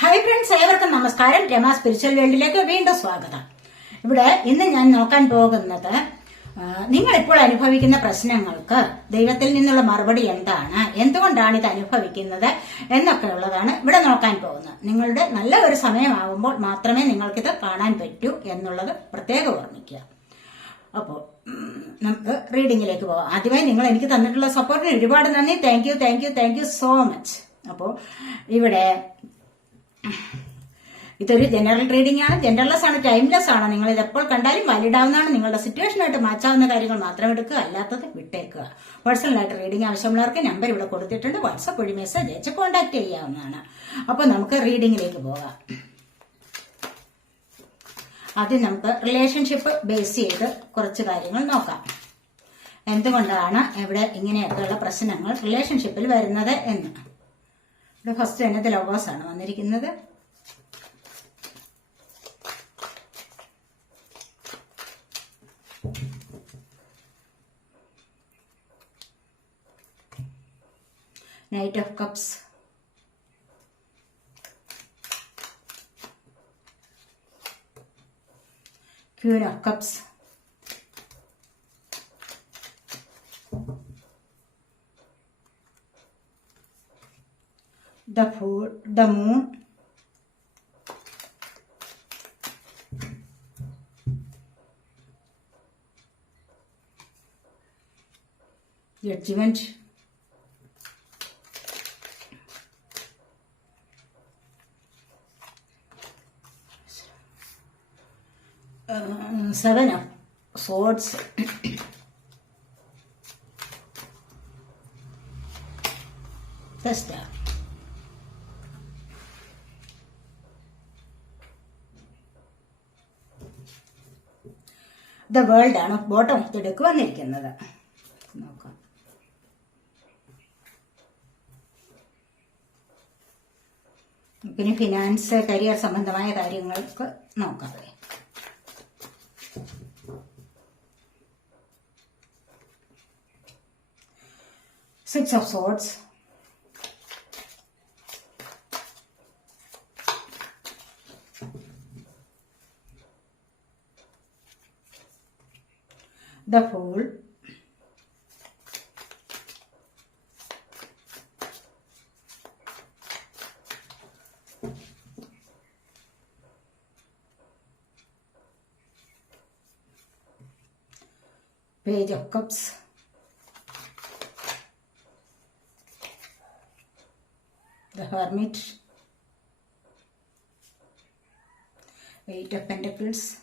Hi friends ഏവർക്കും നമസ്കാരം. Rama spiritual വേൾഡിലേക്ക് വീണ്ടും സ്വാഗതം. ഇവിടെ ഇന്ന് ഞാൻ നോക്കാൻ പോകുന്നത് നിങ്ങൾ ഇപ്പോൾ അനുഭവിക്കുന്ന പ്രശ്നങ്ങൾക്ക് ദൈവത്തിൽ നിന്നുള്ള മറുപടി എന്താണ്? എന്തുകൊണ്ടാണ് ഇത് അനുഭവിക്കുന്നത് എന്നൊക്കെ ഉള്ളതാണ് ഇവിടെ നോക്കാൻ പോകുന്നത്. നിങ്ങളുടെ നല്ല ഒരു സമയമാകുമ്പോൾ മാത്രമേ നിങ്ങൾക്കിത് കാണാൻ പറ്റൂ എന്നുള്ളത് പ്രത്യേകം ഓർമ്മിക്കുക. അപ്പോൾ നമുക്ക് റീഡിങ്ങിലേക്ക് പോകാം ആദ്യമായി നിങ്ങൾ എനിക്ക് തന്നിട്ടുള്ള സപ്പോർട്ടിന് ഒരുപാട് നന്ദി. Thank you thank you thank you so much അപ്പോൾ ഇവിടെ ഇതൊരു ജനറൽ റീഡിംഗ് ആണ്. ജനറൽലെസ് ആണ് ടൈംലെസ് ആണ്. നിങ്ങൾ ഇത് എപ്പോൾ കണ്ടാലും വാലിഡ് ആവുന്നതാണ്. നിങ്ങളുടെ സിറ്റുവേഷനായിട്ട് മാച്ചാവുന്ന കാര്യങ്ങൾ മാത്രം എടുക്കുക അല്ലാത്തത് വിട്ടേക്കുക. പേഴ്സണലായിട്ട് റീഡിംഗ് ആവശ്യമുള്ളവർക്ക് നമ്പർ ഇവിടെ കൊടുത്തിട്ടുണ്ട്. വാട്സപ്പ് വഴി മെസ്സേജ് അയച്ച് കോൺടാക്ട് ചെയ്യാവുന്നതാണ്. അപ്പോൾ നമുക്ക് റീഡിംഗിലേക്ക് പോകാം. ആദ്യം നമുക്ക് റിലേഷൻഷിപ്പ് ബേസ് ചെയ്ത് കുറച്ച് കാര്യങ്ങൾ നോക്കാം. എന്തുകൊണ്ടാണ് ഇവിടെ ഇങ്ങനെയൊക്കെയുള്ള പ്രശ്നങ്ങൾ റിലേഷൻഷിപ്പിൽ വരുന്നത് എന്ന്? ഇവിടെ ഫസ്റ്റ് ലവാസ് ആണ് വന്നിരിക്കുന്നത് knight of cups queen of Cups. The Fool, the Moon. Judgment. Uh, seven of Swords. The world ആണ് ബോട്ടം ഓഫ് ദ ഡെക്ക് വന്നിരിക്കുന്നത്. നോക്കാം. പിന്നെ ഫിനാൻസ് കരിയർ സംബന്ധമായ കാര്യങ്ങൾക്ക് നോക്കാം. Six of swords the fool page of cups. The hermit. Eight of pentacles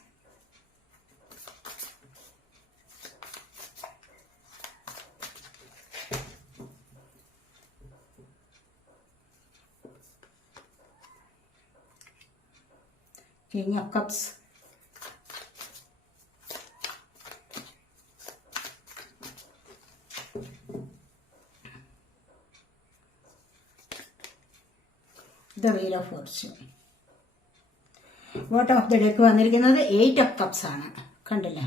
king of cups. The wheel of fortune bottom of the deck വന്നിരിക്കുന്നത്? Eight of cups ആണ്. കണ്ടില്ലേ?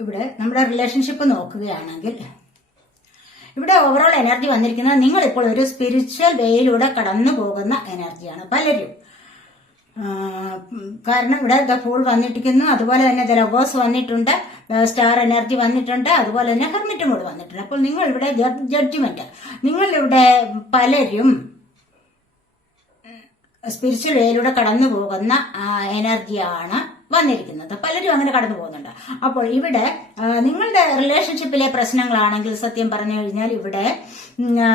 ഇവിടെ നമ്മുടെ റിലേഷൻഷിപ്പ് നോക്കുകയാണെങ്കിൽ ഇവിടെ ഓവറോൾ എനർജി വന്നിരിക്കുന്നത് നിങ്ങൾ ഇപ്പോൾ ഒരു സ്പിരിച്വൽ വേയിലൂടെ കടന്നു പോകുന്ന എനർജിയാണ് പലരും. കാരണം ഇവിടെ ദ ഫൂൾ വന്നിട്ടിരിക്കുന്നു. അതുപോലെ തന്നെ ദ ലവേഴ്സ് വന്നിട്ടുണ്ട്. സ്റ്റാർ എനർജി വന്നിട്ടുണ്ട്. അതുപോലെ തന്നെ ഹെർമിറ്റും കൂടെ വന്നിട്ടുണ്ട്. അപ്പോൾ നിങ്ങൾ ഇവിടെ ജഡ്ജ്മെന്റ്. നിങ്ങൾ ഇവിടെ പലരും സ്പിരിച്വൽ വേയിലൂടെ കടന്നു പോകുന്ന എനർജിയാണ് വന്നിരിക്കുന്നത്. പലരും അങ്ങനെ കടന്നു പോകുന്നുണ്ട്. അപ്പോൾ ഇവിടെ നിങ്ങളുടെ റിലേഷൻഷിപ്പിലെ പ്രശ്നങ്ങളാണെങ്കിൽ സത്യം പറഞ്ഞു കഴിഞ്ഞാൽ ഇവിടെ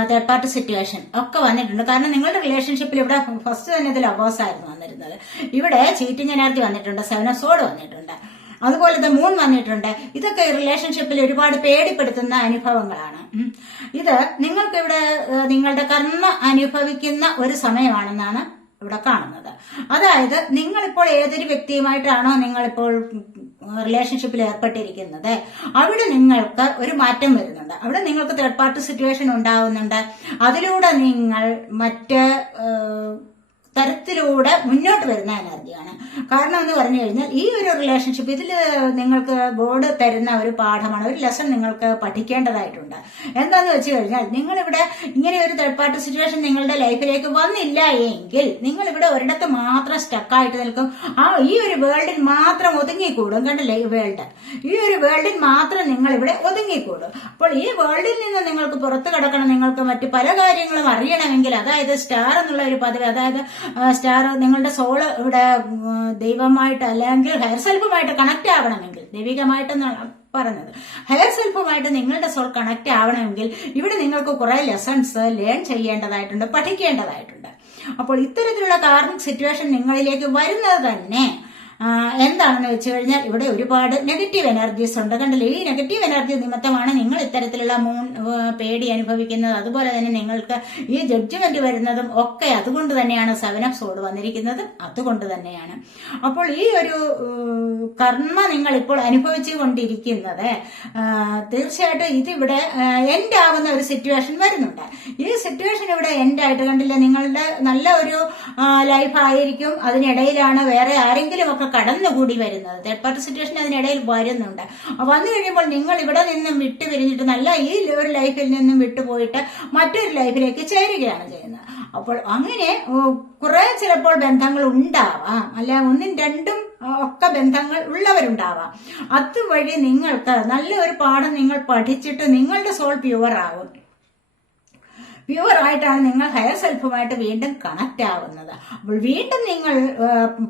തേർഡ് പാർട്ടി സിറ്റുവേഷൻ ഒക്കെ വന്നിട്ടുണ്ട്. കാരണം നിങ്ങളുടെ റിലേഷൻഷിപ്പിൽ ഇവിടെ ഫസ്റ്റ് തന്നെ ഇതിൽ ആയിരുന്നു വന്നിരുന്നത്. ഇവിടെ ചീറ്റിംഗ് എനർജി വന്നിട്ടുണ്ട് സെവൻ സോഡ് വന്നിട്ടുണ്ട്. അതുപോലെ ഇത് മൂൺ വന്നിട്ടുണ്ട്. ഇതൊക്കെ റിലേഷൻഷിപ്പിൽ ഒരുപാട് പേടിപ്പെടുത്തുന്ന അനുഭവങ്ങളാണ്. ഇത് നിങ്ങൾക്ക് ഇവിടെ നിങ്ങളുടെ കർമ്മ അനുഭവിക്കുന്ന ഒരു സമയമാണെന്നാണ് ഇവിടെ കാണുന്നത്. അതായത് നിങ്ങളിപ്പോൾ ഏതൊരു വ്യക്തിയുമായിട്ടാണോ നിങ്ങളിപ്പോൾ റിലേഷൻഷിപ്പിൽ ഏർപ്പെട്ടിരിക്കുന്നത് അവിടെ നിങ്ങൾക്ക് ഒരു മാറ്റം വരുന്നുണ്ട്. അവിടെ നിങ്ങൾക്ക് തേർഡ് പാർട്ടി സിറ്റുവേഷൻ ഉണ്ടാവുന്നുണ്ട്. അതിലൂടെ നിങ്ങൾ മറ്റ് തരത്തിലൂടെ മുന്നോട്ട് വരുന്ന എനർജിയാണ് കാരണം എന്ന് പറഞ്ഞു കഴിഞ്ഞാൽ ഈ ഒരു റിലേഷൻഷിപ്പ് ഇതിൽ നിങ്ങൾക്ക് ബോർഡ് തരുന്ന ഒരു പാഠമാണ് ഒരു ലെസൺ നിങ്ങൾക്ക് പഠിക്കേണ്ടതായിട്ടുണ്ട്. എന്താന്ന് വെച്ച് കഴിഞ്ഞാൽ നിങ്ങളിവിടെ ഇങ്ങനെ ഒരു തേർഡ് പാർട്ടി സിറ്റുവേഷൻ നിങ്ങളുടെ ലൈഫിലേക്ക് വന്നില്ല എങ്കിൽ നിങ്ങളിവിടെ ഒരിടത്ത് മാത്രം സ്റ്റക്കായിട്ട് നിൽക്കും. ആ ഈ ഒരു വേൾഡിൽ മാത്രം ഒതുങ്ങിക്കൂടും. കണ്ടില്ലേ ഈ വേൾഡ് ഈ ഒരു വേൾഡിൽ മാത്രം നിങ്ങൾ ഇവിടെ ഒതുങ്ങിക്കൂടും. അപ്പോൾ ഈ വേൾഡിൽ നിന്ന് നിങ്ങൾക്ക് പുറത്തു കിടക്കണം നിങ്ങൾക്ക് മറ്റു പല കാര്യങ്ങളും അറിയണമെങ്കിൽ അതായത് സ്റ്റാർ എന്നുള്ള ഒരു പദവി അതായത് സ്റ്റാർ നിങ്ങളുടെ സോൾ ഇവിടെ ദൈവമായിട്ട് അല്ലെങ്കിൽ ഹയർ സെൽഫുമായിട്ട് കണക്ട് ആവണമെങ്കിൽ ദൈവികമായിട്ടെന്നാണ് പറഞ്ഞത്. ഹയർ സെൽഫുമായിട്ട് നിങ്ങളുടെ സോൾ കണക്ട് ആവണമെങ്കിൽ ഇവിടെ നിങ്ങൾക്ക് കുറെ ലെസൺസ് ലേൺ ചെയ്യേണ്ടതായിട്ടുണ്ട് പഠിക്കേണ്ടതായിട്ടുണ്ട്. അപ്പോൾ ഇത്തരത്തിലുള്ള കാർമിക് സിറ്റുവേഷൻ നിങ്ങളിലേക്ക് വരുന്നത് തന്നെ എന്താണെന്ന് വെച്ച് കഴിഞ്ഞാൽ ഇവിടെ ഒരുപാട് നെഗറ്റീവ് എനർജീസ് ഉണ്ട്. കണ്ടല്ലോ? ഈ നെഗറ്റീവ് എനർജി നിമിത്തമാണ് നിങ്ങൾ ഇത്തരത്തിലുള്ള മൂൺ പേടി അനുഭവിക്കുന്നത്. അതുപോലെ തന്നെ നിങ്ങൾക്ക് ഈ ജഡ്ജ്മെന്റ് വരുന്നതും ഒക്കെ അതുകൊണ്ട് തന്നെയാണ് സെവൻ ഓഫ് സോഡ് വന്നിരിക്കുന്നതും അതുകൊണ്ട് തന്നെയാണ്. അപ്പോൾ ഈ ഒരു കർമ്മ നിങ്ങൾ ഇപ്പോൾ അനുഭവിച്ചു കൊണ്ടിരിക്കുന്നത് തീർച്ചയായിട്ടും ഇതിവിടെ എൻഡ് ആവുന്ന ഒരു സിറ്റുവേഷൻ വരുന്നുണ്ട്. ഈ സിറ്റുവേഷൻ ഇവിടെ എൻഡ് ആയിട്ട് കണ്ടില്ല? നിങ്ങളുടെ നല്ല ഒരു ലൈഫ് ആയിരിക്കും. അതിനിടയിലാണ് വേറെ ആരെങ്കിലും ഒക്കെ കടന്നുകൂടി വരുന്നത്. തേർഡ് പാർട്ടി സിറ്റുവേഷൻ അതിനിടയിൽ വരുന്നുണ്ട്. വന്നു കഴിയുമ്പോൾ നിങ്ങൾ ഇവിടെ നിന്നും വിട്ടു പിരിഞ്ഞിട്ട് നല്ല ഈ ഒരു ലൈഫിൽ നിന്നും വിട്ടുപോയിട്ട് മറ്റൊരു ലൈഫിലേക്ക് ചേരുകയാണ് ചെയ്യുന്നത്. അപ്പോൾ അങ്ങനെ കുറെ ചിലപ്പോൾ ബന്ധങ്ങൾ ഉണ്ടാവാം. അല്ല ഒന്നും രണ്ടും ഒക്കെ ബന്ധങ്ങൾ ഉള്ളവരുണ്ടാവാം. അതുവഴി നിങ്ങൾക്ക് നല്ല ഒരു പാഠം നിങ്ങൾ പഠിച്ചിട്ട് നിങ്ങളുടെ സോൾ പ്യുവർ ആവും. പ്യുവർ ആയിട്ടാണ് നിങ്ങൾ ഹയർ സെൽഫുമായിട്ട് വീണ്ടും കണക്ട് ആവുന്നത്. അപ്പോൾ വീണ്ടും നിങ്ങൾ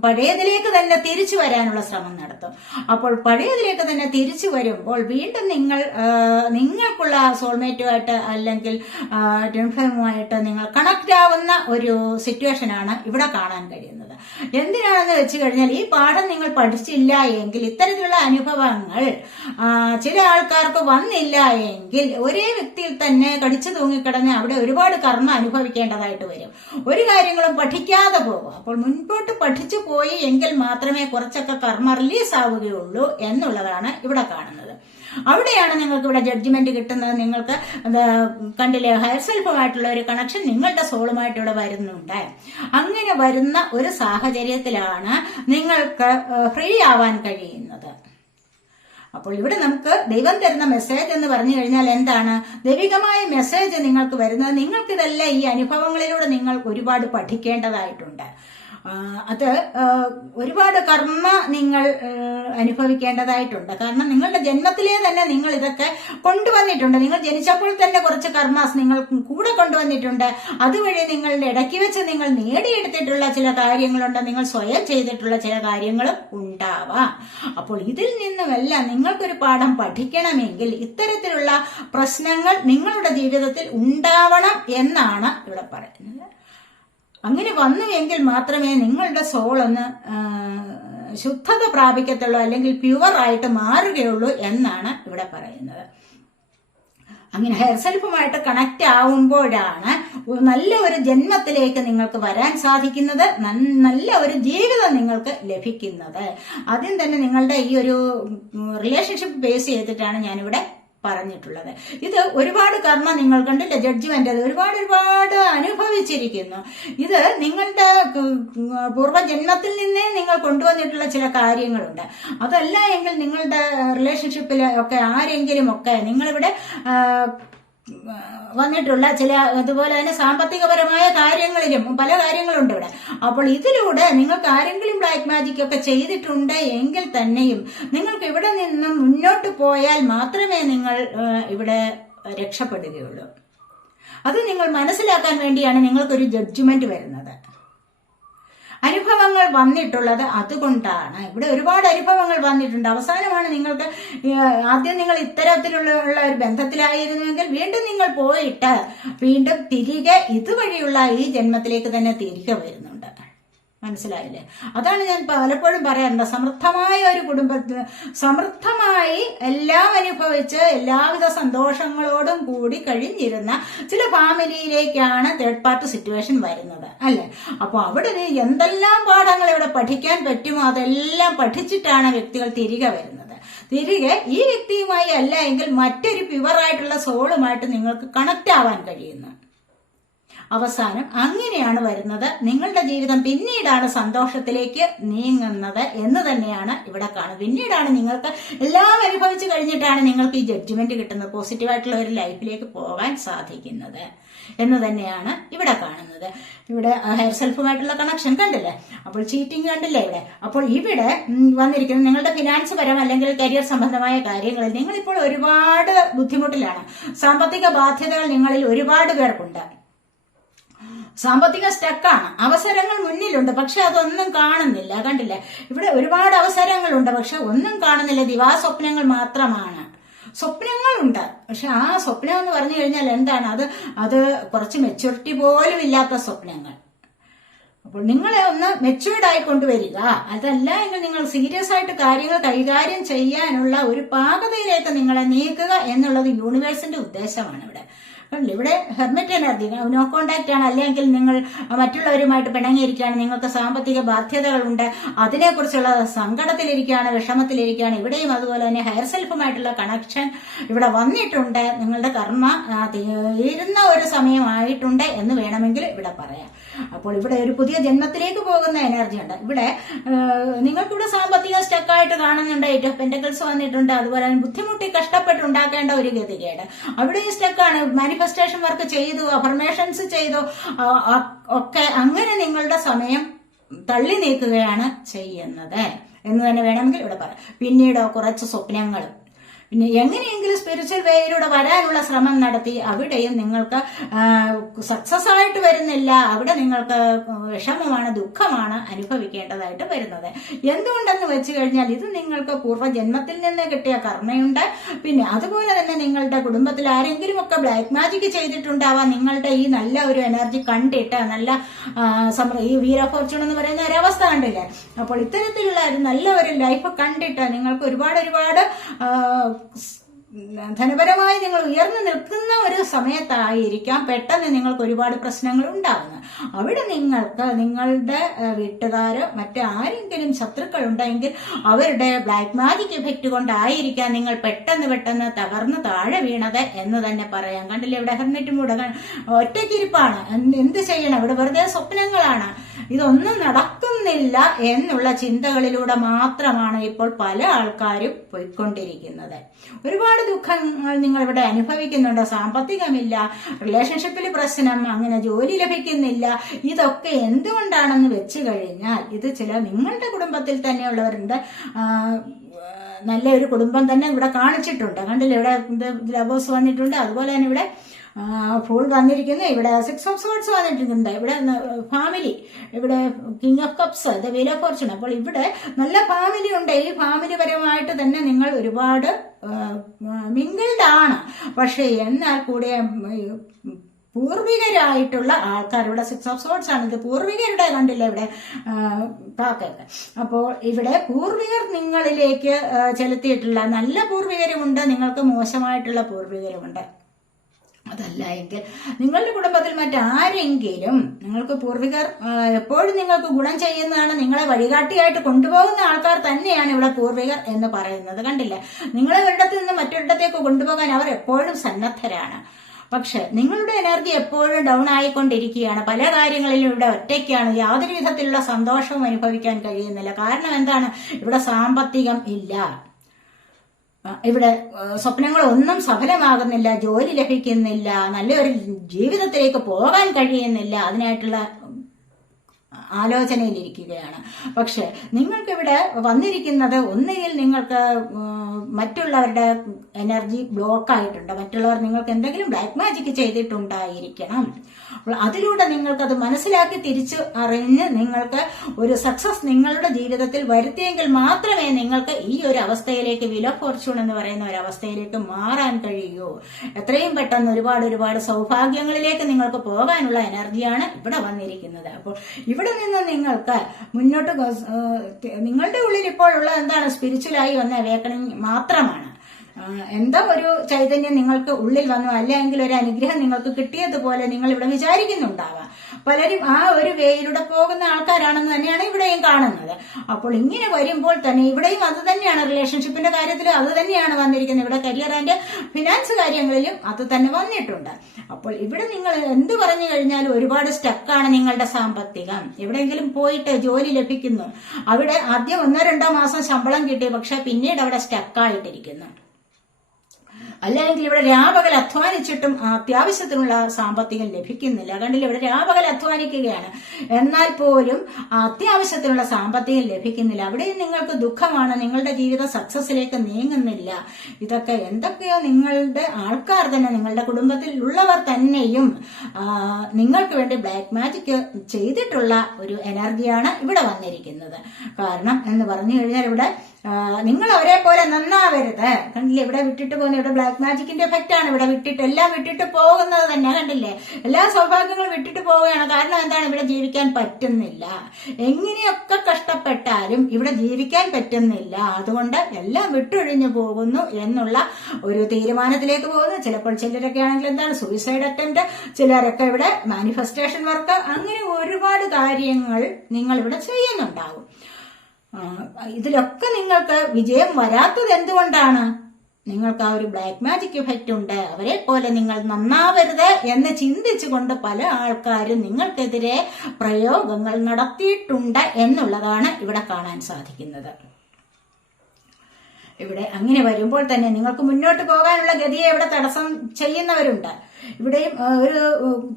പഴയതിലേക്ക് തന്നെ തിരിച്ചു വരാനുള്ള ശ്രമം നടത്തും. അപ്പോൾ പഴയതിലേക്ക് തന്നെ തിരിച്ചു വരുമ്പോൾ വീണ്ടും നിങ്ങൾ നിങ്ങൾക്കുള്ള സോൾമേറ്റുമായിട്ട് അല്ലെങ്കിൽ ടെൻഫേമുമായിട്ട് നിങ്ങൾ കണക്റ്റ് ആവുന്ന ഒരു സിറ്റുവേഷനാണ് ഇവിടെ കാണാൻ കഴിയുന്നത്. എന്തിനാണെന്ന് വെച്ച് കഴിഞ്ഞാൽ ഈ പാഠം നിങ്ങൾ പഠിച്ചില്ല എങ്കിൽ ഇത്തരത്തിലുള്ള അനുഭവങ്ങൾ ചില ആൾക്കാർക്ക് വന്നില്ല എങ്കിൽ ഒരേ വ്യക്തിയിൽ തന്നെ കടിച്ചു തൂങ്ങിക്കിടന്ന് അവിടെ ഒരുപാട് കർമ്മം അനുഭവിക്കേണ്ടതായിട്ട് വരും. ഒരു കാര്യങ്ങളും പഠിക്കാതെ പോകും അപ്പോൾ മുൻപോട്ട് പഠിച്ചു പോയി എങ്കിൽ മാത്രമേ കുറച്ചൊക്കെ കർമ്മ റിലീസ് ആവുകയുള്ളൂ എന്നുള്ളതാണ് ഇവിടെ കാണുന്നത്. അവിടെയാണ് നിങ്ങൾക്ക് ഇവിടെ ജഡ്ജ്മെന്റ് കിട്ടുന്നത്. നിങ്ങൾക്ക് കണ്ടില്ലേ ഹയർ സെൽഫുമായിട്ടുള്ള ഒരു കണക്ഷൻ നിങ്ങളുടെ സോളുമായിട്ട് ഇവിടെ വരുന്നുണ്ട്. അങ്ങനെ വരുന്ന ഒരു സാഹചര്യത്തിലാണ് നിങ്ങൾക്ക് ഫ്രീ ആവാൻ കഴിയുന്നത്. അപ്പോൾ ഇവിടെ നമുക്ക് ദൈവം തരുന്ന മെസ്സേജ് എന്ന് പറഞ്ഞു കഴിഞ്ഞാൽ എന്താണ്? ദൈവികമായ മെസ്സേജ് നിങ്ങൾക്ക് വരുന്നത്. നിങ്ങൾക്കിതെല്ലാം ഈ അനുഭവങ്ങളിലൂടെ നിങ്ങൾ ഒരുപാട് പഠിക്കേണ്ടതായിട്ടുണ്ട്. അത് ഒരുപാട് കർമ്മ നിങ്ങൾ അനുഭവിക്കേണ്ടതായിട്ടുണ്ട്. കാരണം നിങ്ങളുടെ ജന്മത്തിലേ തന്നെ നിങ്ങൾ ഇതൊക്കെ കൊണ്ടുവന്നിട്ടുണ്ട്. നിങ്ങൾ ജനിച്ചപ്പോൾ തന്നെ കുറച്ച് കർമാസ് നിങ്ങൾ കൂടെ കൊണ്ടുവന്നിട്ടുണ്ട്. അതുവഴി നിങ്ങളുടെ ഇടയ്ക്ക് വെച്ച് നിങ്ങൾ നേടിയെടുത്തിട്ടുള്ള ചില കാര്യങ്ങളുണ്ട്. നിങ്ങൾ സ്വയം ചെയ്തിട്ടുള്ള ചില കാര്യങ്ങളും ഉണ്ടാവാം. അപ്പോൾ ഇതിൽ നിന്നുമെല്ലാം നിങ്ങൾക്കൊരു പാഠം പഠിക്കണമെങ്കിൽ ഇത്തരത്തിലുള്ള പ്രശ്നങ്ങൾ നിങ്ങളുടെ ജീവിതത്തിൽ ഉണ്ടാവണം എന്നാണ് ഇവിടെ പറയുന്നത്. അങ്ങനെ വന്നു എങ്കിൽ മാത്രമേ നിങ്ങളുടെ സോൾ ഒന്ന് ശുദ്ധത പ്രാപിക്കത്തുള്ളൂ അല്ലെങ്കിൽ പ്യുവർ ആയിട്ട് മാറുകയുള്ളൂ എന്നാണ് ഇവിടെ പറയുന്നത്. അങ്ങനെ ഹെയർ സെൽഫുമായിട്ട് കണക്ട് ആവുമ്പോഴാണ് നല്ല ഒരു ജന്മത്തിലേക്ക് നിങ്ങൾക്ക് വരാൻ സാധിക്കുന്നത് നല്ല ഒരു ജീവിതം നിങ്ങൾക്ക് ലഭിക്കുന്നത്. ആദ്യം തന്നെ നിങ്ങളുടെ ഈ ഒരു റിലേഷൻഷിപ്പ് ബേസ് ചെയ്തിട്ടാണ് ഞാനിവിടെ പറഞ്ഞിട്ടുള്ളത്. ഇത് ഒരുപാട് കർമ്മം നിങ്ങൾ കണ്ടില്ല ജഡ്ജ്മെന്റ് ഒരുപാട് ഒരുപാട് അനുഭവിച്ചിരിക്കുന്നു. ഇത് നിങ്ങളുടെ പൂർവജന്മത്തിൽ നിന്നേ നിങ്ങൾ കൊണ്ടുവന്നിട്ടുള്ള ചില കാര്യങ്ങളുണ്ട്. അതല്ല എങ്കിൽ നിങ്ങളുടെ റിലേഷൻഷിപ്പിൽ ഒക്കെ ആരെങ്കിലും ഒക്കെ നിങ്ങളിവിടെ വന്നിട്ടുള്ള ചില അതുപോലെ തന്നെ സാമ്പത്തികപരമായ കാര്യങ്ങളിലും പല കാര്യങ്ങളുണ്ട് ഇവിടെ. അപ്പോൾ ഇതിലൂടെ നിങ്ങൾക്ക് ആരെങ്കിലും ബ്ലാക്ക് മാജിക് ഒക്കെ ചെയ്തിട്ടുണ്ട് എങ്കിൽ തന്നെയും നിങ്ങൾക്ക് ഇവിടെ നിന്നും മുന്നോട്ട് പോയാൽ മാത്രമേ നിങ്ങൾ ഇവിടെ രക്ഷപ്പെടുകയുള്ളൂ. അത് നിങ്ങൾ മനസ്സിലാക്കാൻ വേണ്ടിയാണ് നിങ്ങൾക്കൊരു ജഡ്ജ്മെന്റ് വരുന്നത്. അനുഭവങ്ങൾ വന്നിട്ടുള്ളത് അതുകൊണ്ടാണ്. ഇവിടെ ഒരുപാട് അനുഭവങ്ങൾ വന്നിട്ടുണ്ട്. അവസാനമാണ് നിങ്ങൾക്ക് ആദ്യം നിങ്ങൾ ഇത്തരത്തിലുള്ള ഒരു ബന്ധത്തിലായിരുന്നുവെങ്കിൽ വീണ്ടും നിങ്ങൾ പോയിട്ട് വീണ്ടും തിരികെ ഇതുവഴിയുള്ള ഈ ജന്മത്തിലേക്ക് തന്നെ തിരികെ വരുന്നുണ്ട്. മനസ്സിലായില്ലേ? അതാണ് ഞാൻ പലപ്പോഴും പറയാറുണ്ട്. സമൃദ്ധമായ ഒരു കുടുംബത്തിന് സമൃദ്ധമായി എല്ലാം അനുഭവിച്ച് എല്ലാവിധ സന്തോഷങ്ങളോടും കൂടി കഴിഞ്ഞിരുന്ന ചില ഫാമിലിയിലേക്കാണ് തേർഡ് പാർട്ടി സിറ്റുവേഷൻ വരുന്നത് അല്ലെ? അപ്പൊ അവിടെ എന്തെല്ലാം പാഠങ്ങൾ ഇവിടെ പഠിക്കാൻ പറ്റുമോ അതെല്ലാം പഠിച്ചിട്ടാണ് വ്യക്തികൾ തിരികെ വരുന്നത്. തിരികെ ഈ വ്യക്തിയുമായി അല്ല എങ്കിൽ മറ്റൊരു പ്യുവറായിട്ടുള്ള സോളുമായിട്ട് നിങ്ങൾക്ക് കണക്റ്റ് ആവാൻ കഴിയുന്നു. അവസാനം അങ്ങനെയാണ് വരുന്നത്. നിങ്ങളുടെ ജീവിതം പിന്നീടാണ് സന്തോഷത്തിലേക്ക് നീങ്ങുന്നത് എന്ന് തന്നെയാണ് ഇവിടെ കാണുന്നത്. പിന്നീടാണ് നിങ്ങൾക്ക് എല്ലാം അനുഭവിച്ചു കഴിഞ്ഞിട്ടാണ് നിങ്ങൾക്ക് ഈ ജഡ്ജ്മെന്റ് കിട്ടുന്നത് പോസിറ്റീവായിട്ടുള്ള ഒരു ലൈഫിലേക്ക് പോകാൻ സാധിക്കുന്നത് എന്ന് തന്നെയാണ് ഇവിടെ കാണുന്നത്. ഇവിടെ ഹെയർ സെൽഫുമായിട്ടുള്ള കണക്ഷൻ കണ്ടില്ലേ? അപ്പോൾ ചീറ്റിംഗ് കണ്ടില്ലേ ഇവിടെ? അപ്പോൾ ഇവിടെ വന്നിരിക്കുന്നത് നിങ്ങളുടെ ഫിനാൻസ് പരം അല്ലെങ്കിൽ കരിയർ സംബന്ധമായ കാര്യങ്ങളിൽ നിങ്ങളിപ്പോൾ ഒരുപാട് ബുദ്ധിമുട്ടിലാണ്. സാമ്പത്തിക ബാധ്യതകൾ നിങ്ങളിൽ ഒരുപാട് പേർക്കുണ്ട്. സാമ്പത്തിക സ്റ്റക്കാണ്. അവസരങ്ങൾ മുന്നിലുണ്ട്. പക്ഷെ അതൊന്നും കാണുന്നില്ല. കണ്ടില്ല? ഇവിടെ ഒരുപാട് അവസരങ്ങളുണ്ട്. പക്ഷെ ഒന്നും കാണുന്നില്ല. ദിവാസ്വപ്നങ്ങൾ മാത്രമാണ്. സ്വപ്നങ്ങളുണ്ട്. പക്ഷെ ആ സ്വപ്നം എന്ന് പറഞ്ഞു കഴിഞ്ഞാൽ എന്താണ്? അത് അത് കുറച്ച് മെച്യൂരിറ്റി പോലും ഇല്ലാത്ത സ്വപ്നങ്ങൾ. അപ്പോൾ നിങ്ങളെ ഒന്ന് മെച്യൂർഡ് ആയി കൊണ്ടുവരിക. അതല്ല എങ്കിൽ നിങ്ങൾ സീരിയസ് ആയിട്ട് കാര്യങ്ങൾ കൈകാര്യം ചെയ്യാനുള്ള ഒരു പാകതയിലേക്ക് നിങ്ങളെ നീക്കുക എന്നുള്ളത് യൂണിവേഴ്സിന്റെ ഉദ്ദേശമാണ് ഇവിടെ. ഇവിടെ ഹെർമിറ്റ് എനർജി നോ കോണ്ടാക്ട് ആണ്. അല്ലെങ്കിൽ നിങ്ങൾ മറ്റുള്ളവരുമായിട്ട് പിണങ്ങിയിരിക്കുകയാണ് നിങ്ങൾക്ക് സാമ്പത്തിക ബാധ്യതകളുണ്ട് അതിനെക്കുറിച്ചുള്ള സങ്കടത്തിലിരിക്കുകയാണ് വിഷമത്തിലിരിക്കുകയാണ്. ഇവിടെയും അതുപോലെ തന്നെ ഹയർ സെൽഫുമായിട്ടുള്ള കണക്ഷൻ ഇവിടെ വന്നിട്ടുണ്ട്. നിങ്ങളുടെ കർമ്മ തീരുന്ന ഒരു സമയമായിട്ടുണ്ട് എന്ന് വേണമെങ്കിൽ ഇവിടെ പറയാം. അപ്പോൾ ഇവിടെ ഒരു പുതിയ ജന്മത്തിലേക്ക് പോകുന്ന എനർജി ഉണ്ട്. ഇവിടെ നിങ്ങൾക്കിവിടെ സാമ്പത്തിക സ്റ്റക്കായിട്ട് കാണുന്നുണ്ട്. എയ്റ്റ് ഓഫ് പെന്റക്കിൾസ് വന്നിട്ടുണ്ട്. അതുപോലെ തന്നെ ബുദ്ധിമുട്ടി കഷ്ടപ്പെട്ടുണ്ടാക്കേണ്ട ഒരു ഗതികേട്. അവിടെയും സ്റ്റക്കാണ് മാനിഫെസ്റ്റേഷൻ വർക്ക് ചെയ്തു അഫർമേഷൻസ് ചെയ്തു ഒക്കെ അങ്ങനെ നിങ്ങളുടെ സമയം തള്ളി നീക്കുകയാണ് ചെയ്യുന്നത്. എന്ന് തന്നെ വേണമെങ്കിൽ ഇവിടെ പറയാം. പിന്നീട് കുറച്ച് സ്വപ്നങ്ങളും പിന്നെ എങ്ങനെയെങ്കിലും സ്പിരിച്വൽ വേയിലൂടെ വരാനുള്ള ശ്രമം നടത്തി അവിടെയും നിങ്ങൾക്ക് സക്സസ് ആയിട്ട് വരുന്നില്ല. അവിടെ നിങ്ങൾക്ക് വിഷമമാണ് ദുഃഖമാണ് അനുഭവിക്കേണ്ടതായിട്ട് വരുന്നത്. എന്തുകൊണ്ടെന്ന് വെച്ച് കഴിഞ്ഞാൽ ഇത് നിങ്ങൾക്ക് പൂർവജന്മത്തിൽ നിന്ന് കിട്ടിയ കർമ്മയുണ്ട്. പിന്നെ അതുപോലെ തന്നെ നിങ്ങളുടെ കുടുംബത്തിൽ ആരെങ്കിലും ഒക്കെ ബ്ലാക്ക് മാജിക് ചെയ്തിട്ടുണ്ടാവാം. നിങ്ങളുടെ ഈ നല്ല ഒരു എനർജി കണ്ടിട്ട് നല്ല ഈ വീര ഫോർച്യൂൺ എന്ന് പറയുന്ന ഒരവസ്ഥ കണ്ടില്ലേ? അപ്പോൾ ഇത്തരത്തിലുള്ള നല്ല ഒരു ലൈഫ് കണ്ടിട്ട് നിങ്ങൾക്ക് ഒരുപാട് ഒരുപാട് ധനപരമായി നിങ്ങൾ ഉയർന്നു നിൽക്കുന്ന ഒരു സമയത്തായിരിക്കാം പെട്ടെന്ന് നിങ്ങൾക്ക് ഒരുപാട് പ്രശ്നങ്ങൾ ഉണ്ടാകുന്നത് അവിടെ നിങ്ങൾക്ക് നിങ്ങളുടെ വീട്ടുകാരോ വീട്ടുകാര് മറ്റാരെങ്കിലും ശത്രുക്കൾ ഉണ്ടെങ്കിൽ അവരുടെ ബ്ലാക്ക് മാജിക് ഇഫക്റ്റ് കൊണ്ടായിരിക്കാം നിങ്ങൾ പെട്ടെന്ന് പെട്ടെന്ന് തകർന്ന് താഴെ വീണത് എന്ന് തന്നെ പറയാം. കണ്ടില്ലേ ഇവിടെ ഹെർമിറ്റും കൂടെ ഒറ്റക്കിരിപ്പാണ് എന്ത് ചെയ്യണം? ഇവിടെ വെറുതെ സ്വപ്നങ്ങളാണ്. ഇതൊന്നും നടക്കുന്നില്ല എന്നുള്ള ചിന്തകളിലൂടെ മാത്രമാണ് ഇപ്പോൾ പല ആൾക്കാരും പോയിക്കൊണ്ടിരിക്കുന്നത്. ഒരുപാട് ദുഃഖങ്ങൾ നിങ്ങൾ ഇവിടെ അനുഭവിക്കുന്നുണ്ട്. സാമ്പത്തികമില്ല റിലേഷൻഷിപ്പിൽ പ്രശ്നം അങ്ങനെ ജോലി ലഭിക്കുന്നില്ല. ഇതൊക്കെ എന്തുകൊണ്ടാണെന്ന് വെച്ച് കഴിഞ്ഞാൽ ഇത് ചില നിങ്ങളുടെ കുടുംബത്തിൽ തന്നെയുള്ളവരുണ്ട്. നല്ല ഒരു കുടുംബം തന്നെ ഇവിടെ കാണിച്ചിട്ടുണ്ട്. കണ്ടില്ല? ഇവിടെ ലവേഴ്സ് വന്നിട്ടുണ്ട്. അതുപോലെ തന്നെ ഇവിടെ ഫുൾ വന്നിരിക്കുന്നു. ഇവിടെ സിക്സ് ഓഫ് സോഡ്സ് വന്നിട്ടുണ്ട്. ഇവിടെ ഫാമിലി ഇവിടെ king of cups the wheel of fortune അപ്പോൾ ഇവിടെ നല്ല ഫാമിലി ഉണ്ട്. ഈ ഫാമിലി പരമായിട്ട് തന്നെ നിങ്ങൾ ഒരുപാട് മിങ്കിൾഡ് ആണ്. പക്ഷേ എന്നാൽ കൂടെ പൂർവികരായിട്ടുള്ള ആൾക്കാരുടെ സിക്സ് ഓഫ് സോട്സ് ആണ്. ഇത് പൂർവികരുടെ കണ്ടില്ല ഇവിടെ? കാക്കൊക്കെ അപ്പോൾ ഇവിടെ പൂർവികർ നിങ്ങളിലേക്ക് ചെലുത്തിയിട്ടുള്ള നല്ല പൂർവികരുമുണ്ട്. നിങ്ങൾക്ക് മോശമായിട്ടുള്ള പൂർവികരുമുണ്ട്. അതല്ല എങ്കിൽ നിങ്ങളുടെ കുടുംബത്തിൽ മറ്റാരെങ്കിലും നിങ്ങൾക്ക് പൂർവികർ എപ്പോഴും നിങ്ങൾക്ക് ഗുണം ചെയ്യുന്നതാണ് നിങ്ങളെ വഴികാട്ടിയായിട്ട് കൊണ്ടുപോകുന്ന ആൾക്കാർ തന്നെയാണ് ഇവിടെ പൂർവികർ എന്ന് പറയുന്നത്. കണ്ടില്ലേ? നിങ്ങളെ ഒരിടത്ത് നിന്ന് മറ്റൊരിടത്തേക്ക് കൊണ്ടുപോകാൻ അവർ എപ്പോഴും സന്നദ്ധരാണ്. പക്ഷെ നിങ്ങളുടെ എനർജി എപ്പോഴും ഡൗൺ ആയിക്കൊണ്ടിരിക്കുകയാണ്. പല കാര്യങ്ങളിലും ഇവിടെ ഒറ്റയ്ക്കാണ്. യാതൊരു വിധത്തിലുള്ള സന്തോഷവും അനുഭവിക്കാൻ കഴിയുന്നില്ല. കാരണം എന്താണ്? ഇവിടെ സാമ്പത്തികം ഇല്ല. ഇവിടെ സ്വപ്നങ്ങളൊന്നും സഫലമാകുന്നില്ല. ജോലി ലഭിക്കുന്നില്ല. നല്ലൊരു ജീവിതത്തിലേക്ക് പോകാൻ കഴിയുന്നില്ല. അതിനായിട്ടുള്ള ആലോചനയിലിരിക്കുകയാണ്. പക്ഷെ നിങ്ങൾക്കിവിടെ വന്നിരിക്കുന്നത് ഒന്നുകിൽ നിങ്ങൾക്ക് മറ്റുള്ളവരുടെ എനർജി ബ്ലോക്കായിട്ടുണ്ട് മറ്റുള്ളവർ നിങ്ങൾക്ക് എന്തെങ്കിലും ബ്ലാക്ക് മാജിക് ചെയ്തിട്ടുണ്ടായിരിക്കണം. അപ്പോൾ അതിലൂടെ നിങ്ങൾക്കത് മനസ്സിലാക്കി തിരിച്ചു അറിഞ്ഞ് നിങ്ങൾക്ക് ഒരു സക്സസ് നിങ്ങളുടെ ജീവിതത്തിൽ വരുത്തിയെങ്കിൽ മാത്രമേ നിങ്ങൾക്ക് ഈ ഒരു അവസ്ഥയിലേക്ക് വില ഫോർച്യൂൺ എന്ന് പറയുന്ന ഒരു അവസ്ഥയിലേക്ക് മാറാൻ കഴിയൂ. എത്രയും പെട്ടെന്ന് ഒരുപാട് ഒരുപാട് സൗഭാഗ്യങ്ങളിലേക്ക് നിങ്ങൾക്ക് പോകാനുള്ള എനർജിയാണ് ഇവിടെ വന്നിരിക്കുന്നത്. അപ്പോൾ ഇവിടെ നിന്ന് നിങ്ങൾക്ക് മുന്നോട്ട് നിങ്ങളുടെ ഉള്ളിൽ ഇപ്പോഴുള്ള എന്താണ് സ്പിരിച്വലായി വന്ന വേക്കണിങ് മാത്രമാണ്. എന്തോ ഒരു ചൈതന്യം നിങ്ങൾക്ക് ഉള്ളിൽ വന്നു? അല്ലെങ്കിൽ ഒരു അനുഗ്രഹം നിങ്ങൾക്ക് കിട്ടിയതുപോലെ നിങ്ങൾ ഇവിടെ വിചാരിക്കുന്നുണ്ടാവാം. പലരും ആ ഒരു വേയിലൂടെ പോകുന്ന ആൾക്കാരാണെന്ന് തന്നെയാണ് ഇവിടെയും കാണുന്നത്. അപ്പോൾ ഇങ്ങനെ വരുമ്പോൾ തന്നെ ഇവിടെയും അത് തന്നെയാണ് റിലേഷൻഷിപ്പിന്റെ കാര്യത്തിൽ അത് തന്നെയാണ് വന്നിരിക്കുന്നത്. ഇവിടെ കരിയർ ആൻഡ് ഫിനാൻസ് കാര്യങ്ങളിലും അത് തന്നെ വന്നിട്ടുണ്ട്. അപ്പോൾ ഇവിടെ നിങ്ങൾ എന്ത് പറഞ്ഞു കഴിഞ്ഞാലും ഒരുപാട് സ്റ്റക്കാണ് നിങ്ങളുടെ സാമ്പത്തികം. എവിടെയെങ്കിലും പോയിട്ട് ജോലി ലഭിക്കുന്നു. അവിടെ ആദ്യം ഒന്നോ രണ്ടോ മാസം ശമ്പളം കിട്ടി. പക്ഷെ പിന്നീട് അവിടെ സ്റ്റക്കായിട്ടിരിക്കുന്നു അല്ലെങ്കിൽ ഇവിടെ രാപകൽ അധ്വാനിച്ചിട്ടും അത്യാവശ്യത്തിനുള്ള സാമ്പത്തികം ലഭിക്കുന്നില്ല. കണ്ടില്ല ഇവിടെ രാപകൽ അധ്വാനിക്കുകയാണ്. എന്നാൽ പോലും അത്യാവശ്യത്തിനുള്ള സാമ്പത്തികം ലഭിക്കുന്നില്ല. അവിടെയും നിങ്ങൾക്ക് ദുഃഖമാണ് നിങ്ങളുടെ ജീവിത സക്സസിലേക്ക് നീങ്ങുന്നില്ല. ഇതൊക്കെ എന്തൊക്കെയോ നിങ്ങളുടെ ആൾക്കാർ തന്നെ നിങ്ങളുടെ കുടുംബത്തിൽ ഉള്ളവർ തന്നെയും നിങ്ങൾക്ക് വേണ്ടി ബ്ലാക്ക് മാജിക് ചെയ്തിട്ടുള്ള ഒരു എനർജിയാണ് ഇവിടെ വന്നിരിക്കുന്നത്. കാരണം എന്ന് പറഞ്ഞു കഴിഞ്ഞാൽ ഇവിടെ നിങ്ങൾ അവരെ പോലെ നന്നാവരുത്. കണ്ടില്ലേ ഇവിടെ വിട്ടിട്ട് പോകുന്ന ഇവിടെ ബ്ലാക്ക് മാജിക്കിന്റെ എഫക്റ്റ് ആണ്. ഇവിടെ വിട്ടിട്ട് എല്ലാം വിട്ടിട്ട് പോകുന്നത് തന്നെ കണ്ടില്ലേ? എല്ലാ സൗഭാഗ്യങ്ങളും വിട്ടിട്ട് പോവുകയാണ്. കാരണം എന്താണ്? ഇവിടെ ജീവിക്കാൻ പറ്റുന്നില്ല. എങ്ങനെയൊക്കെ കഷ്ടപ്പെട്ടാലും ഇവിടെ ജീവിക്കാൻ പറ്റുന്നില്ല. അതുകൊണ്ട് എല്ലാം വിട്ടൊഴിഞ്ഞു പോകുന്നു എന്നുള്ള ഒരു തീരുമാനത്തിലേക്ക് പോകുന്നു. ചിലപ്പോൾ ചിലരൊക്കെ ആണെങ്കിൽ എന്താണ്? സൂയിസൈഡ് അറ്റംപ്റ്റ് ചിലരൊക്കെ ഇവിടെ മാനിഫെസ്റ്റേഷൻ വർക്ക് അങ്ങനെ ഒരുപാട് കാര്യങ്ങൾ നിങ്ങൾ ഇവിടെ ചെയ്യുന്നുണ്ടാവും. ആ, ഇതിലൊക്കെ നിങ്ങൾക്ക് വിജയം വരാത്തത് എന്തുകൊണ്ടാണ്? നിങ്ങൾക്ക് ആ ഒരു ബ്ലാക്ക് മാജിക് ഇഫക്റ്റ് ഉണ്ട്. അവരെ പോലെ നിങ്ങൾ നന്നാവരുത് എന്ന് ചിന്തിച്ചുകൊണ്ട് പല ആൾക്കാരും നിങ്ങൾക്കെതിരെ പ്രയോഗങ്ങൾ നടത്തിയിട്ടുണ്ട് എന്നുള്ളതാണ് ഇവിടെ കാണാൻ സാധിക്കുന്നത്. ഇവിടെ അങ്ങനെ വരുമ്പോൾ തന്നെ നിങ്ങൾക്ക് മുന്നോട്ട് പോകാനുള്ള ഗതിയെ ഇവിടെ തടസ്സം ചെയ്യുന്നവരുണ്ട്. ഇവിടെയും ഒരു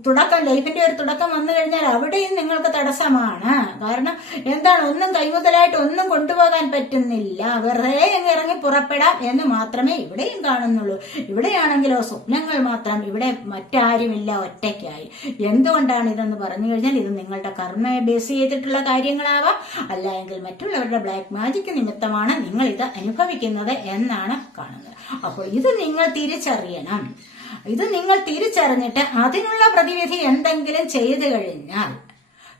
തുടക്കം ലൈഫിന്റെ ഒരു തുടക്കം വന്നു കഴിഞ്ഞാൽ അവിടെയും നിങ്ങൾക്ക് തടസ്സമാണ്. കാരണം എന്താണ്? ഒന്നും കൈമുതലായിട്ട് ഒന്നും കൊണ്ടുപോകാൻ പറ്റുന്നില്ല. വെറുതെ അങ്ങ് ഇറങ്ങി പുറപ്പെടാം എന്ന് മാത്രമേ ഇവിടെയും കാണുന്നുള്ളൂ. ഇവിടെയാണെങ്കിലോ സ്വപ്നങ്ങൾ മാത്രം. ഇവിടെ മറ്റാരുമില്ല ഒറ്റയ്ക്കായി. എന്തുകൊണ്ടാണ് ഇതെന്ന് പറഞ്ഞു കഴിഞ്ഞാൽ ഇത് നിങ്ങളുടെ കർമ്മയെ ബേസ് ചെയ്തിട്ടുള്ള കാര്യങ്ങളാവാം. അല്ല എങ്കിൽ മറ്റുള്ളവരുടെ ബ്ലാക്ക് മാജിക് നിമിത്തമാണ് നിങ്ങൾ ഇത് അനുഭവിക്കുന്നത് എന്നാണ് കാണുന്നത്. അപ്പോൾ ഇത് നിങ്ങൾ തിരിച്ചറിയണം. ഇത് നിങ്ങൾ തിരിച്ചറിഞ്ഞിട്ട് അതിനുള്ള പ്രതിവിധി എന്തെങ്കിലും ചെയ്തു കഴിഞ്ഞാൽ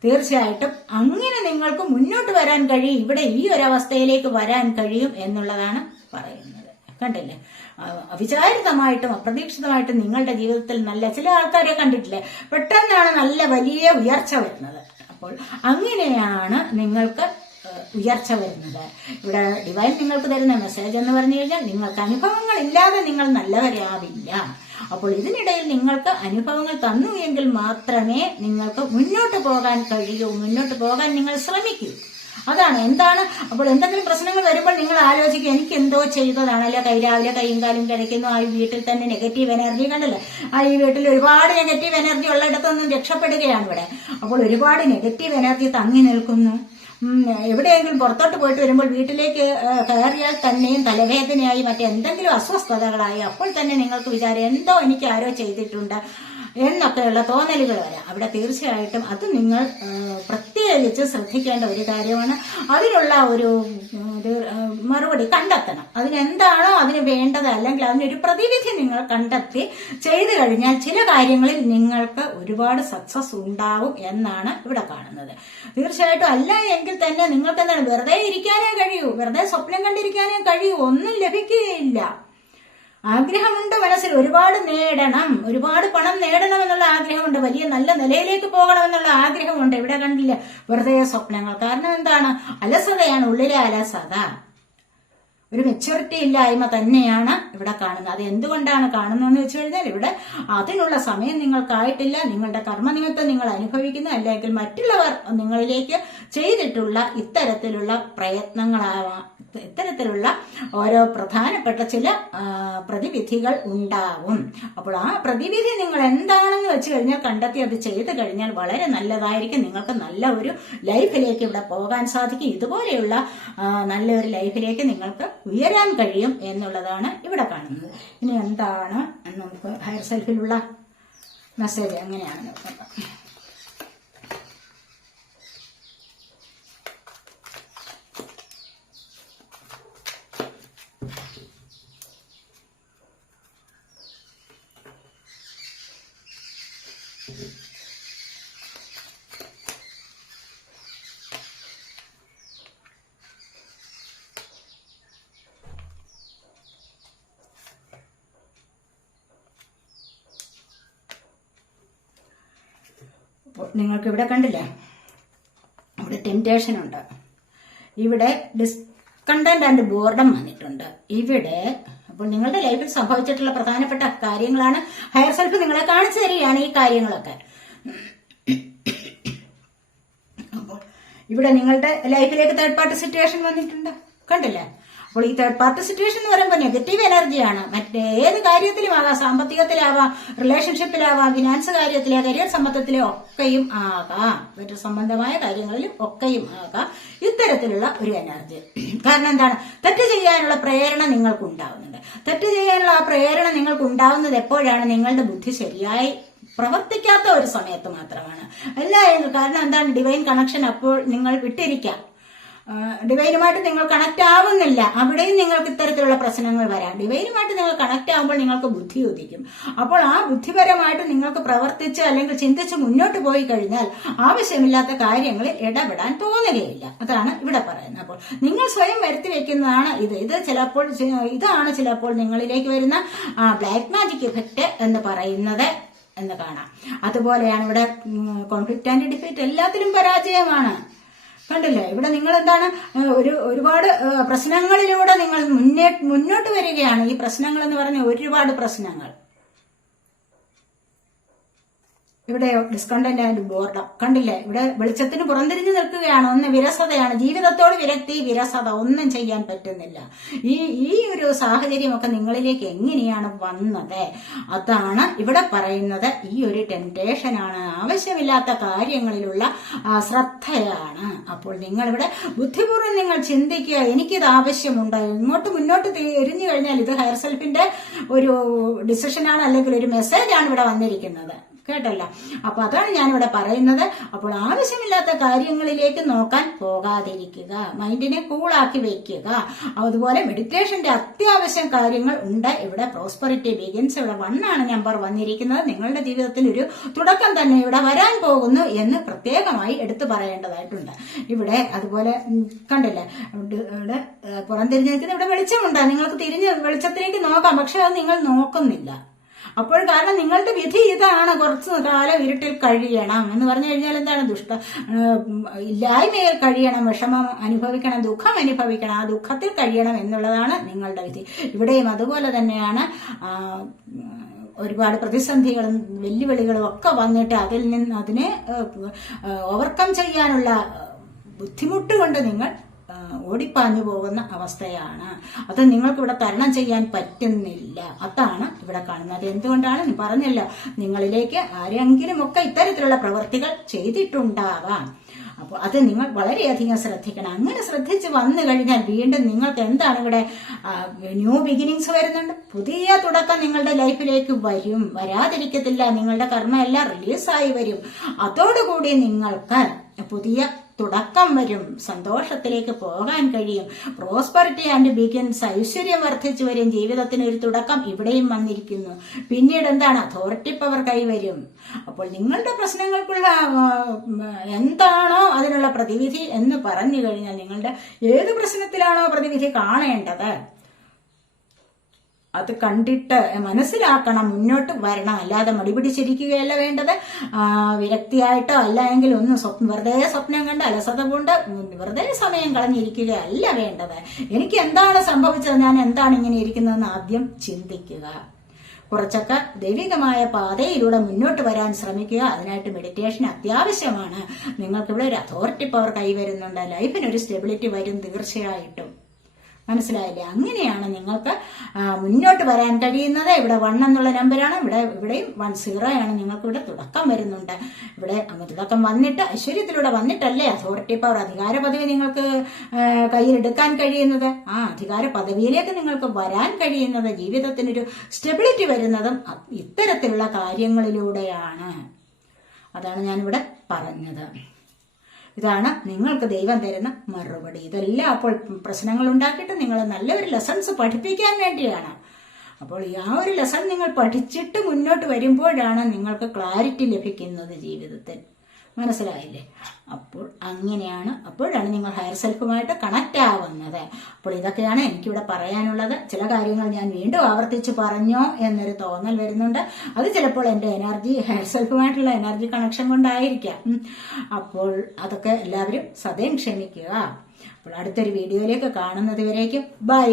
തീർച്ചയായിട്ടും അങ്ങനെ നിങ്ങൾക്ക് മുന്നോട്ട് വരാൻ കഴിയും ഇവിടെ ഈ ഒരു അവസ്ഥയിലേക്ക് വരാൻ കഴിയും എന്നുള്ളതാണ് പറയുന്നത്. കണ്ടില്ലേ? അവിചാരിതമായിട്ടും അപ്രതീക്ഷിതമായിട്ടും നിങ്ങളുടെ ജീവിതത്തിൽ നല്ല ചില ആൾക്കാരെ കണ്ടിട്ടില്ലേ? പെട്ടെന്നാണ് നല്ല വലിയ ഉയർച്ച വരുന്നത്. അപ്പോൾ അങ്ങനെയാണ് നിങ്ങൾക്ക് ഉയർച്ച വരുന്നത്. ഇവിടെ ഡിവൈൻ നിങ്ങൾക്ക് തരുന്ന മെസ്സേജ് എന്ന് പറഞ്ഞു കഴിഞ്ഞാൽ നിങ്ങൾക്ക് അനുഭവങ്ങൾ ഇല്ലാതെ നിങ്ങൾ നല്ലവരാവില്ല. അപ്പോൾ ഇതിനിടയിൽ നിങ്ങൾക്ക് അനുഭവങ്ങൾ തന്നു എങ്കിൽ മാത്രമേ നിങ്ങൾക്ക് മുന്നോട്ട് പോകാൻ കഴിയൂ. മുന്നോട്ട് പോകാൻ നിങ്ങൾ ശ്രമിക്കൂ. അതാണ് എന്താണ്? അപ്പോൾ എന്തെങ്കിലും പ്രശ്നങ്ങൾ വരുമ്പോൾ നിങ്ങൾ ആലോചിക്കുക എനിക്ക് എന്തോ ചെയ്തതാണല്ലോ. കൈ രാവിലെ കൈയും കാലും കിടക്കുന്നു. ആ വീട്ടിൽ തന്നെ നെഗറ്റീവ് എനർജി കണ്ടല്ലേ? ആ ഈ വീട്ടിൽ ഒരുപാട് നെഗറ്റീവ് എനർജി ഉള്ളിടത്തൊന്നും രക്ഷപ്പെടുകയാണ് ഇവിടെ. അപ്പോൾ ഒരുപാട് നെഗറ്റീവ് എനർജി തങ്ങി നിൽക്കുന്നു. എവിടെയെങ്കിലും പുറത്തോട്ട് പോയിട്ട് വരുമ്പോൾ വീട്ടിലേക്ക് കയറിയാൽ തന്നെയും തലവേദനയായി മറ്റെന്തെങ്കിലും അസ്വസ്ഥതകളായി അപ്പോൾ തന്നെ നിങ്ങൾക്ക് വിചാരം എന്തോ എനിക്ക് ആരോ ചെയ്തിട്ടുണ്ട് എന്നൊക്കെയുള്ള തോന്നലുകൾ വരാം. അവിടെ തീർച്ചയായിട്ടും അത് നിങ്ങൾ പ്രത്യേകിച്ച് ശ്രദ്ധിക്കേണ്ട ഒരു കാര്യമാണ്. അതിനുള്ള ഒരു മറുപടി കണ്ടെത്തണം. അതിനെന്താണോ അതിന് വേണ്ടത് അല്ലെങ്കിൽ അതിനൊരു പ്രതിവിധി നിങ്ങൾ കണ്ടെത്തി ചെയ്തു കഴിഞ്ഞാൽ ചില കാര്യങ്ങളിൽ നിങ്ങൾക്ക് ഒരുപാട് സക്സസ് ഉണ്ടാവും എന്നാണ് ഇവിടെ കാണുന്നത്. തീർച്ചയായിട്ടും അല്ല എങ്കിൽ തന്നെ നിങ്ങൾക്ക് എന്താണ് വെറുതെ ഇരിക്കാനേ കഴിയൂ. വെറുതെ സ്വപ്നം കണ്ടിരിക്കാനേ കഴിയൂ. ഒന്നും ലഭിക്കുകയില്ല. ആഗ്രഹമുണ്ട് മനസ്സിൽ. ഒരുപാട് നേടണം. ഒരുപാട് പണം നേടണം എന്നുള്ള ആഗ്രഹമുണ്ട്. വലിയ നല്ല നിലയിലേക്ക് പോകണം എന്നുള്ള ആഗ്രഹമുണ്ട്. ഇവിടെ കണ്ടില്ല? വെറുതെ സ്വപ്നങ്ങൾ. കാരണം എന്താണ്? അലസതയാണ്. ഉള്ളിലെ അലസത ഒരു മെച്ചൂരിറ്റി ഇല്ലായ്മ തന്നെയാണ് ഇവിടെ കാണുന്നത്. അത് എന്തുകൊണ്ടാണ് കാണുന്നതെന്ന് വെച്ച് കഴിഞ്ഞാൽ ഇവിടെ അതിനുള്ള സമയം നിങ്ങൾക്കായിട്ടില്ല. നിങ്ങളുടെ കർമ്മനിമിത്തം നിങ്ങൾ അനുഭവിക്കുന്നു. അല്ലെങ്കിൽ മറ്റുള്ളവർ നിങ്ങളിലേക്ക് ചെയ്തിട്ടുള്ള ഇത്തരത്തിലുള്ള പ്രയത്നങ്ങളാവാം ഇത്തരത്തിലുള്ള ഓരോ പ്രധാനപ്പെട്ട ചില പ്രതിവിധികൾ ഉണ്ടാവും. അപ്പോൾ ആ പ്രതിവിധി നിങ്ങൾ എന്താണെന്ന് വെച്ച് കഴിഞ്ഞാൽ കണ്ടെത്തി അത് ചെയ്ത് കഴിഞ്ഞാൽ വളരെ നല്ലതായിരിക്കും. നിങ്ങൾക്ക് നല്ല ഒരു ലൈഫിലേക്ക് ഇവിടെ പോകാൻ സാധിക്കും. ഇതുപോലെയുള്ള നല്ലൊരു ലൈഫിലേക്ക് നിങ്ങൾക്ക് ഉയരാൻ കഴിയും എന്നുള്ളതാണ് ഇവിടെ കാണുന്നത്. ഇനി എന്താണ്? നമുക്ക് ഹയർ സെൽഫിലുള്ള മെസ്സേജ് എങ്ങനെയാണ്? നോക്കാം നിങ്ങൾക്ക് ഇവിടെ കണ്ടില്ലേ? ഇവിടെ ടെംറ്റേഷൻ ഉണ്ട്. ഇവിടെ ഡിസ്കണ്ടന്റ് ആൻഡ് ബോർഡം വന്നിട്ടുണ്ട്. ഇവിടെ അപ്പോൾ നിങ്ങളുടെ ലൈഫിൽ സംഭവിച്ചിട്ടുള്ള പ്രധാനപ്പെട്ട കാര്യങ്ങളാണ് ഹയർ സെൽഫ് നിങ്ങളെ കാണിച്ചു തരികയാണ് ഈ കാര്യങ്ങളൊക്കെ. അപ്പോൾ ഇവിടെ നിങ്ങളുടെ ലൈഫിലേക്ക് തേർഡ് പാർട്ടി സിറ്റുവേഷൻ വന്നിട്ടുണ്ട്. കണ്ടില്ലേ? അപ്പോൾ ഈ തേർഡ് പാർട്ടി സിറ്റുവേഷൻ എന്ന് പറയുമ്പോൾ നെഗറ്റീവ് എനർജിയാണ് മറ്റേത് കാര്യത്തിലും ആകാം സാമ്പത്തികത്തിലാവാം റിലേഷൻഷിപ്പിലാവാം ഫിനാൻസ് കാര്യത്തിലെ കരിയർ സംബന്ധത്തിലെ ഒക്കെയും ആകാം. മറ്റു സംബന്ധമായ കാര്യങ്ങളിലും ഒക്കെയും ആകാം. ഇത്തരത്തിലുള്ള ഒരു എനർജി കാരണം എന്താണ്? തെറ്റ് ചെയ്യാനുള്ള പ്രേരണ നിങ്ങൾക്ക് ഉണ്ടാവുന്നുണ്ട് തെറ്റ് ചെയ്യാനുള്ള ആ പ്രേരണ നിങ്ങൾക്ക് ഉണ്ടാവുന്നത് എപ്പോഴാണ്? നിങ്ങളുടെ ബുദ്ധി ശരിയായി പ്രവർത്തിക്കാത്ത ഒരു സമയത്ത് മാത്രമാണ്. എങ്കിൽ കാരണം എന്താണ്? ഡിവൈൻ കണക്ഷൻ അപ്പോൾ നിങ്ങൾ വിട്ടിരിക്കാം. ഡിവൈനുമായിട്ട് നിങ്ങൾ കണക്ട് ആവുന്നില്ല. അവിടെയും നിങ്ങൾക്ക് ഇത്തരത്തിലുള്ള പ്രശ്നങ്ങൾ വരാം. ഡിവൈനുമായിട്ട് നിങ്ങൾ കണക്ട് ആവുമ്പോൾ നിങ്ങൾക്ക് ബുദ്ധി ഉദിക്കും. അപ്പോൾ ആ ബുദ്ധിപരമായിട്ട് നിങ്ങൾക്ക് പ്രവർത്തിച്ച് അല്ലെങ്കിൽ ചിന്തിച്ച് മുന്നോട്ട് പോയി കഴിഞ്ഞാൽ ആവശ്യമില്ലാത്ത കാര്യങ്ങളിൽ ഇടപെടാൻ തോന്നുകയില്ല. അതാണ് ഇവിടെ പറയുന്നത്. അപ്പോൾ നിങ്ങൾ സ്വയം വരുത്തി വെക്കുന്നതാണ് ഇത്. ഇത് ചിലപ്പോൾ ഇതാണ് ചിലപ്പോൾ നിങ്ങളിലേക്ക് വരുന്ന ബ്ലാക്ക് മാജിക് ഇഫക്റ്റ് എന്ന് പറയുന്നത് എന്ന് കാണാം. അതുപോലെയാണ് ഇവിടെ കോൺഫ്ലിക്റ്റ് ആൻഡ് ഡിഫീറ്റ് എല്ലാത്തിലും പരാജയമാണ്. കണ്ടില്ലേ? ഇവിടെ നിങ്ങൾ എന്താണ് ഒരു ഒരുപാട് പ്രശ്നങ്ങളിലൂടെ നിങ്ങൾ മുന്നേ മുന്നോട്ട് വരികയാണ്. ഈ പ്രശ്നങ്ങൾ എന്ന് പറഞ്ഞ ഒരുപാട് പ്രശ്നങ്ങൾ. ഇവിടെ ഡിസ്കണ്ടന്റ് ആൻഡ് ബോർഡം കണ്ടില്ലേ? ഇവിടെ വെളിച്ചത്തിന് പുറംതിരിഞ്ഞു നിൽക്കുകയാണ്. ഒന്ന് വിരസതയാണ്. ജീവിതത്തോട് വിരക്തി വിരസത ഒന്നും ചെയ്യാൻ പറ്റുന്നില്ല. ഈ ഈ ഒരു സാഹചര്യമൊക്കെ നിങ്ങളിലേക്ക് എങ്ങനെയാണ് വന്നത്? അതാണ് ഇവിടെ പറയുന്നത്. ഈ ഒരു ടെംപ്ടേഷനാണ് ആവശ്യമില്ലാത്ത കാര്യങ്ങളിലുള്ള ശ്രദ്ധയാണ്. അപ്പോൾ നിങ്ങളിവിടെ ബുദ്ധിപൂർവം നിങ്ങൾ ചിന്തിക്കുക. എനിക്കിത് ആവശ്യമുണ്ട്. ഇങ്ങോട്ട് മുന്നോട്ട് എരിഞ്ഞു കഴിഞ്ഞാൽ ഇത് ഹയർ സെൽഫിന്റെ ഒരു ഡിസിഷനാണ് അല്ലെങ്കിൽ ഒരു മെസ്സേജാണ് ഇവിടെ വന്നിരിക്കുന്നത്. കേട്ടല്ല. അപ്പൊ അതാണ് ഞാനിവിടെ പറയുന്നത്. അപ്പോൾ ആവശ്യമില്ലാത്ത കാര്യങ്ങളിലേക്ക് നോക്കാൻ പോകാതിരിക്കുക. മൈൻഡിനെ കൂളാക്കി വെക്കുക. അതുപോലെ മെഡിറ്റേഷന്റെ അത്യാവശ്യം കാര്യങ്ങൾ ഉണ്ട്. ഇവിടെ പ്രോസ്പെറിറ്റി ബിഗിൻസ് ഇവിടെ വണ്ണാണ് നമ്പർ വന്നിരിക്കുന്നത്. നിങ്ങളുടെ ജീവിതത്തിൽ ഒരു തുടക്കം തന്നെ ഇവിടെ വരാൻ പോകുന്നു എന്ന് പ്രത്യേകമായി എടുത്തു പറയേണ്ടതായിട്ടുണ്ട്. ഇവിടെ അതുപോലെ കണ്ടില്ലേ? ഇവിടെ പുറം തിരിഞ്ഞിരിക്കുന്ന ഇവിടെ വെളിച്ചമുണ്ട്. നിങ്ങൾക്ക് തിരിഞ്ഞ് വെളിച്ചത്തിലേക്ക് നോക്കാം. പക്ഷെ അത് നിങ്ങൾ നോക്കുന്നില്ല. അപ്പോൾ കാരണം നിങ്ങളുടെ വിധി ഇതാണ്. കുറച്ച് കാലം ഇരുട്ടിൽ കഴിയണം എന്ന് പറഞ്ഞു കഴിഞ്ഞാൽ എന്താണ് ദുഷ്ട ഇല്ലായ്മയിൽ കഴിയണം വിഷമം അനുഭവിക്കണം ദുഃഖം അനുഭവിക്കണം. ആ ദുഃഖത്തിൽ കഴിയണം എന്നുള്ളതാണ് നിങ്ങളുടെ വിധി. ഇവിടെയും അതുപോലെ തന്നെയാണ് ഒരുപാട് പ്രതിസന്ധികളും വെല്ലുവിളികളും ഒക്കെ വന്നിട്ട് അതിൽ നിന്ന് അതിനെ ഓവർകം ചെയ്യാനുള്ള ബുദ്ധിമുട്ട് കൊണ്ട് നിങ്ങൾ ഓടിപ്പാഞ്ഞു പോകുന്ന അവസ്ഥയാണ്. അത് നിങ്ങൾക്ക് ഇവിടെ തരണം ചെയ്യാൻ പറ്റുന്നില്ല. അതാണ് ഇവിടെ കാണുന്നത്. എന്തുകൊണ്ടാണ്? പറഞ്ഞല്ലോ നിങ്ങളിലേക്ക് ആരെങ്കിലും ഒക്കെ ഇത്തരത്തിലുള്ള പ്രവൃത്തികൾ ചെയ്തിട്ടുണ്ടാവാം. അപ്പോൾ അത് നിങ്ങൾ വളരെയധികം ശ്രദ്ധിക്കണം. അങ്ങനെ ശ്രദ്ധിച്ച് വന്നു കഴിഞ്ഞാൽ വീണ്ടും നിങ്ങൾക്ക് എന്താണ് ഇവിടെ ന്യൂ ബിഗിനിങ്സ് വരുന്നുണ്ട്? പുതിയ തുടക്കം നിങ്ങളുടെ ലൈഫിലേക്ക് വരും. വരാതിരിക്കത്തില്ല. നിങ്ങളുടെ കർമ്മ എല്ലാം റിലീസായി വരും. അതോടുകൂടി നിങ്ങൾക്ക് പുതിയ തുടക്കം വരും. സന്തോഷത്തിലേക്ക് പോകാൻ കഴിയും. പ്രോസ്പെറിറ്റി ആൻഡ് ബിഗിൻസ് ഐശ്വര്യം വർദ്ധിച്ചു വരും. ജീവിതത്തിന് ഒരു തുടക്കം ഇവിടെയും വന്നിരിക്കുന്നു. പിന്നീട് എന്താണ്? അതോറിറ്റി പവർ കൈവരും. അപ്പോൾ നിങ്ങളുടെ പ്രശ്നങ്ങൾക്കുള്ള എന്താണോ അതിനുള്ള പ്രതിവിധി എന്ന് പറഞ്ഞു കഴിഞ്ഞാൽ നിങ്ങളുടെ ഏത് പ്രശ്നത്തിലാണോ പ്രതിവിധി കാണേണ്ടത്? അത് കണ്ടിട്ട് മനസ്സിലാക്കണം മുന്നോട്ട് വരണം. അല്ലാതെ മടിപിടിച്ചിരിക്കുകയല്ല വേണ്ടത്. വിരക്തിയായിട്ടോ അല്ല എങ്കിൽ ഒന്ന് സ്വപ്നം വെറുതെ സ്വപ്നം കണ്ട് അലസത കൊണ്ട് വെറുതെ സമയം കളഞ്ഞിരിക്കുകയല്ല വേണ്ടത്. എനിക്ക് എന്താണ് സംഭവിച്ചത്? ഞാൻ എന്താണ് ഇങ്ങനെ ഇരിക്കുന്നതെന്ന് ആദ്യം ചിന്തിക്കുക. കുറച്ചൊക്കെ ദൈവികമായ പാതയിലൂടെ മുന്നോട്ട് വരാൻ ശ്രമിക്കുക. അതിനായിട്ട് മെഡിറ്റേഷൻ അത്യാവശ്യമാണ്. നിങ്ങൾക്കിവിടെ ഒരു അതോറിറ്റി പവർ കൈവരുന്നുണ്ട്. ഒരു സ്റ്റെബിലിറ്റി വരും തീർച്ചയായിട്ടും. മനസ്സിലായില്ലേ? അങ്ങനെയാണ് നിങ്ങൾക്ക് മുന്നോട്ട് വരാൻ കഴിയുന്നത്. ഇവിടെ വൺ എന്നുള്ള നമ്പറാണ് ഇവിടെ ഇവിടെയും വൺ സീറോ ആണ്. നിങ്ങൾക്ക് ഇവിടെ തുടക്കം വരുന്നുണ്ട്. ഇവിടെ അങ്ങ് തുടക്കം വന്നിട്ട് ഐശ്വര്യത്തിലൂടെ വന്നിട്ടല്ലേ അതോറിറ്റി പവർ അധികാര പദവി നിങ്ങൾക്ക് കയ്യിലെടുക്കാൻ കഴിയുന്നത്? ആ അധികാര പദവിയിലേക്ക് നിങ്ങൾക്ക് വരാൻ കഴിയുന്നത് ജീവിതത്തിനൊരു സ്റ്റെബിലിറ്റി വരുന്നതും ഇത്തരത്തിലുള്ള കാര്യങ്ങളിലൂടെയാണ്. അതാണ് ഞാനിവിടെ പറഞ്ഞത്. ഇതാണ് നിങ്ങൾക്ക് ദൈവം തരുന്ന മറുപടി. ഇതെല്ലാം അപ്പോൾ പ്രശ്നങ്ങൾ ഉണ്ടാക്കിയിട്ട് നിങ്ങൾ നല്ലൊരു ലെസൺസ് പഠിപ്പിക്കാൻ വേണ്ടിയാണ്. അപ്പോൾ ആ ഒരു ലെസൺ നിങ്ങൾ പഠിച്ചിട്ട് മുന്നോട്ട് വരുമ്പോഴാണ് നിങ്ങൾക്ക് ക്ലാരിറ്റി ലഭിക്കുന്നത് ജീവിതത്തിൽ. മനസ്സിലായില്ലേ? അപ്പോൾ അങ്ങനെയാണ് അപ്പോഴാണ് നിങ്ങൾ ഹയർ സെൽഫുമായിട്ട് കണക്റ്റ് ആവുന്നത്. അപ്പോൾ ഇതൊക്കെയാണ് എനിക്കിവിടെ പറയാനുള്ളത്. ചില കാര്യങ്ങൾ ഞാൻ വീണ്ടും ആവർത്തിച്ച് പറഞ്ഞോ എന്നൊരു തോന്നൽ വരുന്നുണ്ട്. അത് ചിലപ്പോൾ എന്റെ എനർജി ഹയർ സെൽഫുമായിട്ടുള്ള എനർജി കണക്ഷൻ കൊണ്ടായിരിക്കാം. അപ്പോൾ അതൊക്കെ എല്ലാവരും സദയം ക്ഷമിക്കുക. അപ്പോൾ അടുത്തൊരു വീഡിയോയിലേക്ക് കാണുന്നത് വരേക്കും. ബൈ